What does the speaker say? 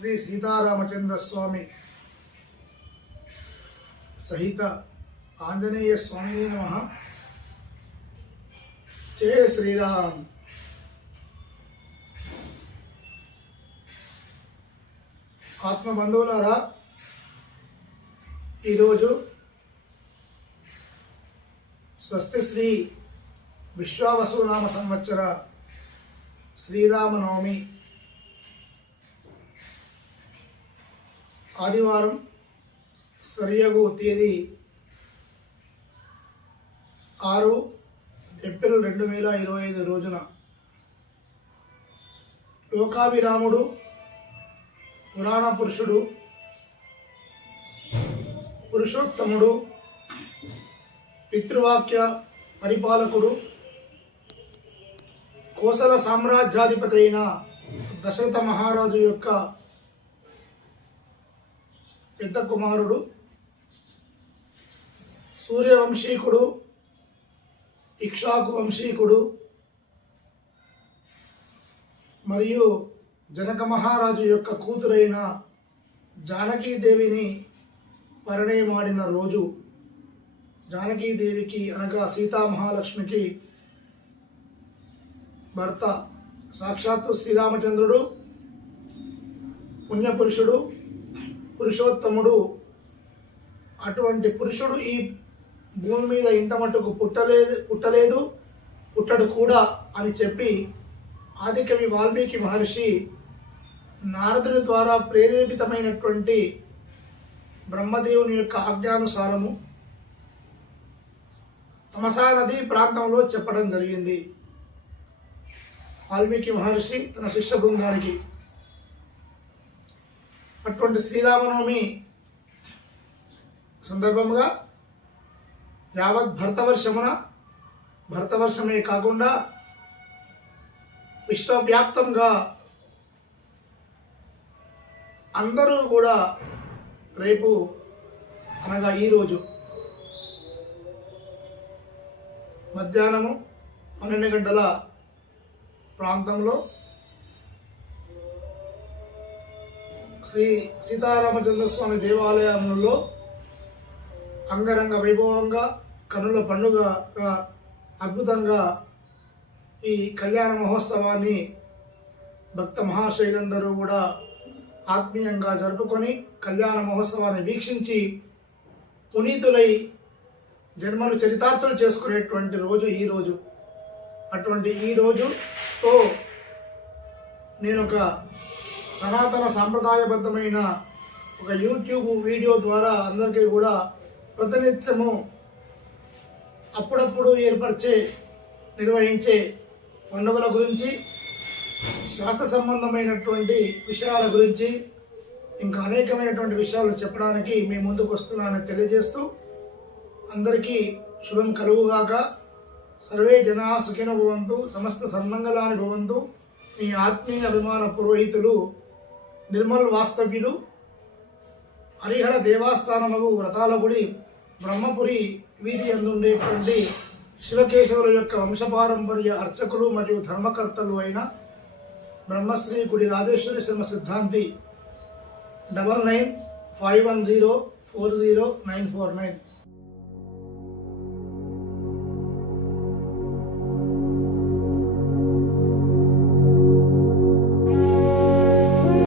శ్రీ సీతారామచంద్ర స్వామి సహిత ఆంజనేయ స్వామిని నమః. జయ శ్రీరామ్. ఆత్మబంధువులారా, ఈరోజు స్వస్తి శ్రీ విశ్వావసునామ సంవత్సర శ్రీరామనవమి ఆదివారం, సరియగు తేదీ 6 ఏప్రిల్ 2025 రోజున లోకాభిరాముడు, పురాణ పురుషుడు, పురుషోత్తముడు, పితృవాక్య పరిపాలకుడు, కోసల సామ్రాజ్యాధిపతి అయిన దశరథ మహారాజు యొక్క పెద్ద కుమారుడు, సూర్యవంశీకుడు, ఇక్ష్వాకు వంశీకుడు మరియు జనక మహారాజు యొక్క కూతురైన జానకీదేవిని పరిణయమాడిన రోజు. జానకీదేవికి అనగా సీతామహాలక్ష్మికి భర్త సాక్షాత్తు శ్రీరామచంద్రుడు, పుణ్యపురుషుడు, పురుషోత్తముడు. అటువంటి పురుషుడు ఈ భూమి మీద ఇంత మటుకు పుట్టలేదు పుట్టడు కూడా అని చెప్పి ఆదికవి వాల్మీకి మహర్షి నారదుని ద్వారా ప్రేరేపితమైనటువంటి బ్రహ్మదేవుని యొక్క ఆజ్ఞానుసారము తమసా నది ప్రాంతంలో చెప్పడం జరిగింది. వాల్మీకి మహర్షి తన శిష్య బృందానికి. అటువంటి శ్రీరామనవమి సందర్భంగా యావత్ భరతవర్షమే కాకుండా విశ్వవ్యాప్తంగా అందరూ కూడా రేపు అనగా ఈరోజు మధ్యాహ్నము 12 గంటల ప్రాంతంలో శ్రీ సీతారామచంద్ర స్వామి దేవాలయంలో అంగరంగ వైభవంగా, కనుల పండుగగా అద్భుతంగా ఈ కళ్యాణ మహోత్సవాన్ని భక్త మహాశైలందరూ కూడా ఆత్మీయంగా జరుపుకొని కళ్యాణ మహోత్సవాన్ని వీక్షించి పునీతులై జన్మను చరితార్థులు చేసుకునేటువంటి రోజు ఈరోజు. అటువంటి ఈ రోజుతో నేను ఒక సనాతన సాంప్రదాయబద్ధమైన ఒక యూట్యూబ్ వీడియో ద్వారా అందరికీ కూడా ప్రతినిత్యము అప్పుడప్పుడు నిర్వహించే పండుగల గురించి, శాస్త్ర సంబంధమైనటువంటి విషయాల గురించి, ఇంకా అనేకమైనటువంటి విషయాలు చెప్పడానికి మీ ముందుకు వస్తున్నానని తెలియజేస్తూ, అందరికీ శుభం కలుగుగాక. సర్వే జనా సుఖినో భవంతు, సమస్త సన్మంగళాని భవంతు. మీ ఆత్మీయ అభిమాన పురోహితులు నిర్మల్ వాస్తవ్యులు, హరిహర దేవస్థానము వ్రతాల గుడి బ్రహ్మపురి వీధి అందుండేటువంటి శివకేశవుల యొక్క వంశపారంపర్య అర్చకులు మరియు ధర్మకర్తలు అయిన బ్రహ్మశ్రీ గుడి రాజేశ్వరి శర్మ సిద్ధాంతి 9951040949.